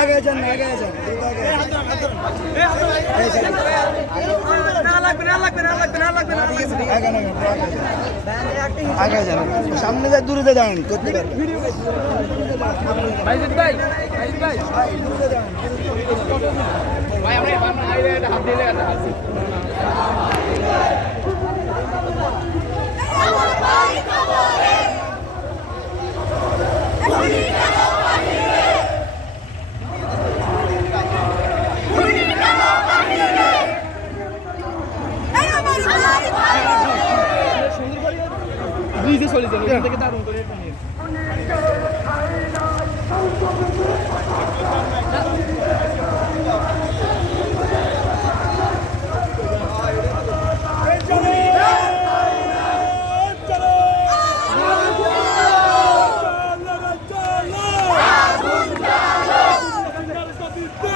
আগে যান আগে যান আগে যান সামনে যা দূরে যা দাঁড়ান করতে পারবেন চলে যাবে এখান থেকে দারুণ করে